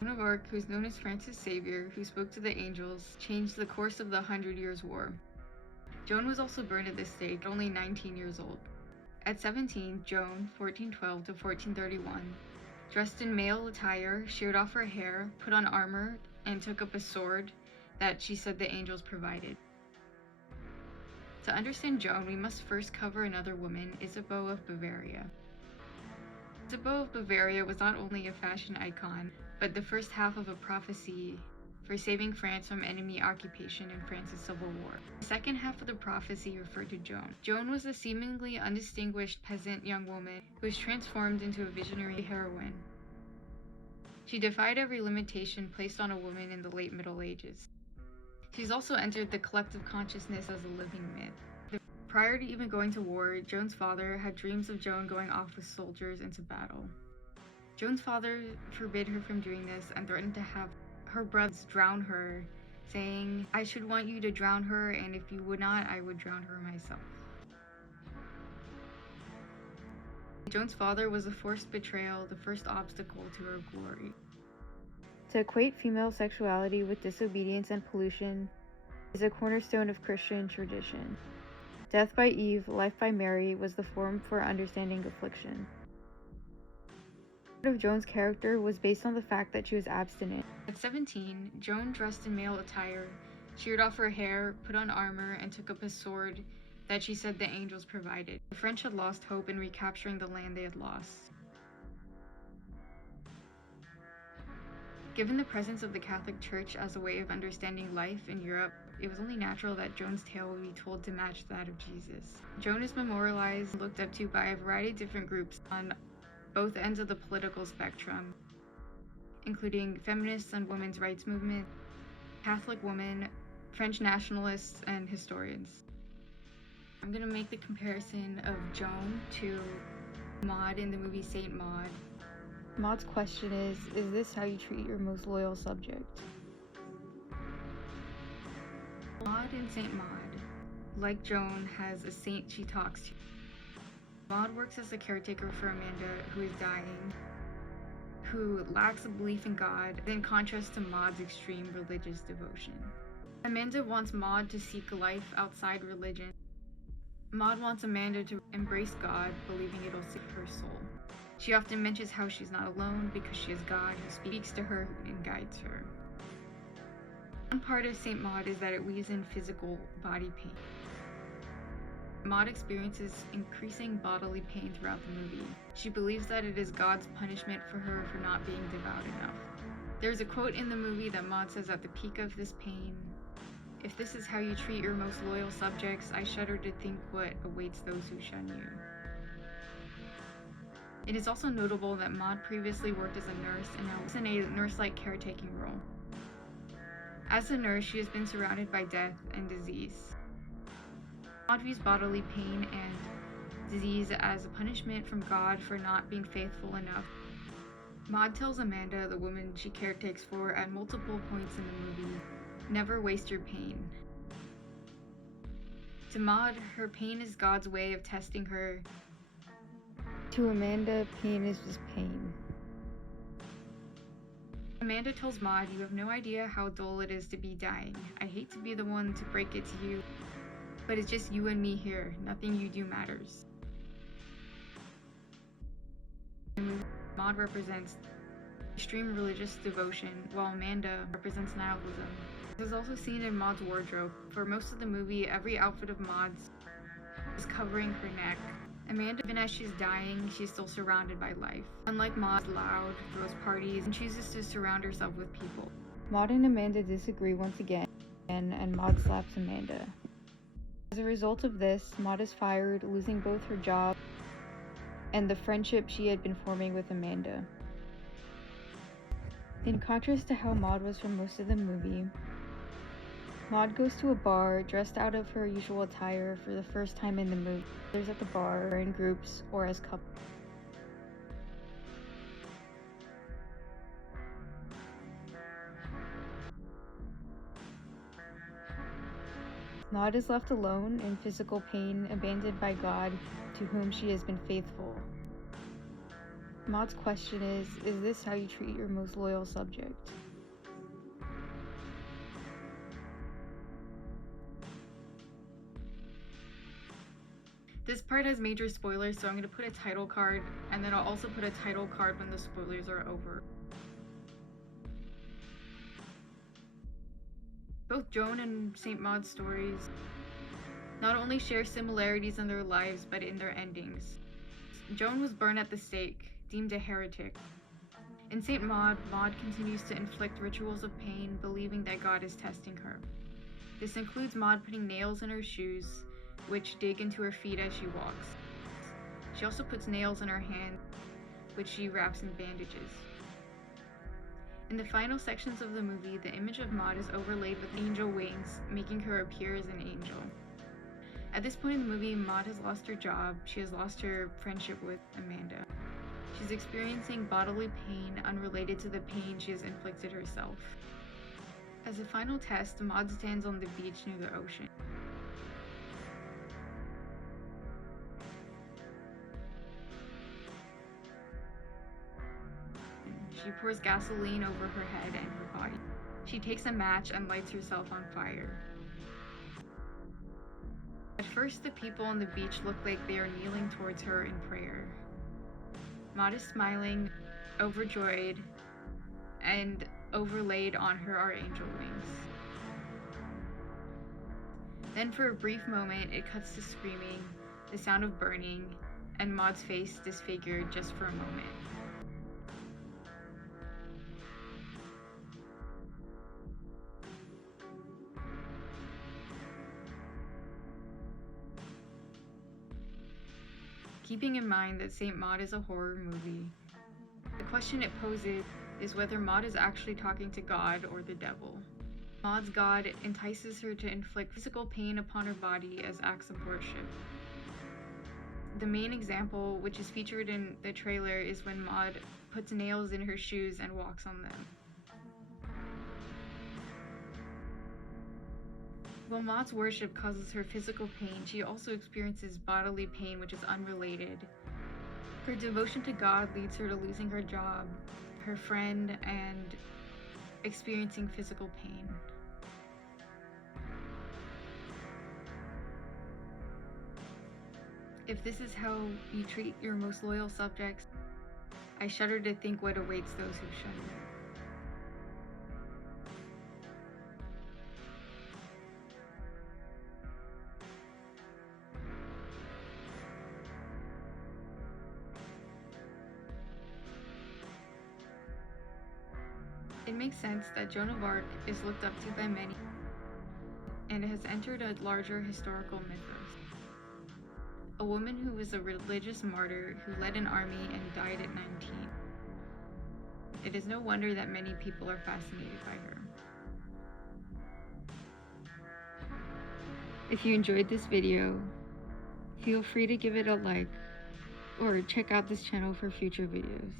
Joan of Arc, who is known as France's savior, who spoke to the angels, changed the course of the 100 Years' War. Joan was also burned at the stake, only 19 years old. At 17, Joan, 1412 to 1431, dressed in male attire, sheared off her hair, put on armor, and took up a sword that she said the angels provided. To understand Joan, we must first cover another woman, Isabeau of Bavaria. Isabeau of Bavaria was not only a fashion icon, but the first half of a prophecy for saving France from enemy occupation in France's Civil War. The second half of the prophecy referred to Joan. Joan was a seemingly undistinguished peasant young woman who was transformed into a visionary heroine. She defied every limitation placed on a woman in the late Middle Ages. She's also entered the collective consciousness as a living myth. Prior to even going to war, Joan's father had dreams of Joan going off with soldiers into battle. Joan's father forbid her from doing this and threatened to have her brothers drown her, saying, "I should want you to drown her, and if you would not, I would drown her myself." Joan's father was a forced betrayal, the first obstacle to her glory. To equate female sexuality with disobedience and pollution is a cornerstone of Christian tradition. Death by Eve, life by Mary was the form for understanding affliction. Of Joan's character was based on the fact that she was abstinent. At 17, Joan dressed in male attire, sheared off her hair, put on armor, and took up a sword that she said the angels provided. The French had lost hope in recapturing the land they had lost. Given the presence of the Catholic Church as a way of understanding life in Europe, it was only natural that Joan's tale would be told to match that of Jesus. Joan is memorialized and looked up to by a variety of different groups on both ends of the political spectrum, including feminists and women's rights movement, Catholic women, French nationalists, and historians. I'm going to make the comparison of Joan to Maud in the movie Saint Maud. Maud's question is this how you treat your most loyal subject? Maud in Saint Maud, like Joan, has a saint she talks to. Maud works as a caretaker for Amanda, who is dying, who lacks a belief in God, in contrast to Maud's extreme religious devotion. Amanda wants Maud to seek life outside religion. Maud wants Amanda to embrace God, believing it'll save her soul. She often mentions how she's not alone because she has God who speaks to her and guides her. One part of Saint Maud is that it weaves in physical body pain. Maud experiences increasing bodily pain throughout the movie. She believes that it is God's punishment for her for not being devout enough. There's a quote in the movie that Maud says at the peak of this pain, "If this is how you treat your most loyal subjects, I shudder to think what awaits those who shun you." It is also notable that Maud previously worked as a nurse and now is in a nurse-like caretaking role. As a nurse, she has been surrounded by death and disease. Maud views bodily pain and disease as a punishment from God for not being faithful enough. Maud tells Amanda, the woman she caretakes for, at multiple points in the movie, "Never waste your pain." To Maud, her pain is God's way of testing her. To Amanda, pain is just pain. Amanda tells Maud, "You have no idea how dull it is to be dying. I hate to be the one to break it to you, but it's just you and me here. Nothing you do matters." Maud represents extreme religious devotion, while Amanda represents nihilism. This is also seen in Maud's wardrobe. For most of the movie, every outfit of Maud's is covering her neck. Amanda, even as she's dying, she's still surrounded by life. Unlike Maud, loud, throws parties, and chooses to surround herself with people. Maud and Amanda disagree once again, and Maud slaps Amanda. As a result of this, Maud is fired, losing both her job and the friendship she had been forming with Amanda. In contrast to how Maud was for most of the movie, Maud goes to a bar dressed out of her usual attire for the first time in the movie. Others at the bar are in groups or as couples. Maud is left alone in physical pain, abandoned by God, to whom she has been faithful. Maud's question is this how you treat your most loyal subject? This part has major spoilers, so I'm going to put a title card, and then I'll also put a title card when the spoilers are over. Both Joan and St. Maud's stories not only share similarities in their lives, but in their endings. Joan was burned at the stake, deemed a heretic. In St. Maud, Maud continues to inflict rituals of pain, believing that God is testing her. This includes Maud putting nails in her shoes, which dig into her feet as she walks. She also puts nails in her hands, which she wraps in bandages. In the final sections of the movie, the image of Maud is overlaid with angel wings, making her appear as an angel. At this point in the movie, Maud has lost her job. She has lost her friendship with Amanda. She's experiencing bodily pain unrelated to the pain she has inflicted herself. As a final test, Maud stands on the beach near the ocean. She pours gasoline over her head and her body. She takes a match and lights herself on fire. At first, the people on the beach look like they are kneeling towards her in prayer. Maud is smiling, overjoyed, and overlaid on her are angel wings. Then for a brief moment, it cuts to screaming, the sound of burning, and Maud's face disfigured just for a moment. Keeping in mind that St. Maud is a horror movie, the question it poses is whether Maud is actually talking to God or the devil. Maud's God entices her to inflict physical pain upon her body as acts of worship. The main example, which is featured in the trailer, is when Maud puts nails in her shoes and walks on them. While Maud's worship causes her physical pain, she also experiences bodily pain which is unrelated. Her devotion to God leads her to losing her job, her friend, and experiencing physical pain. If this is how you treat your most loyal subjects, I shudder to think what awaits those who shun you. It makes sense that Joan of Arc is looked up to by many and has entered a larger historical mythos. A woman who was a religious martyr who led an army and died at 19. It is no wonder that many people are fascinated by her. If you enjoyed this video, feel free to give it a like or check out this channel for future videos.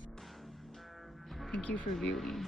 Thank you for viewing.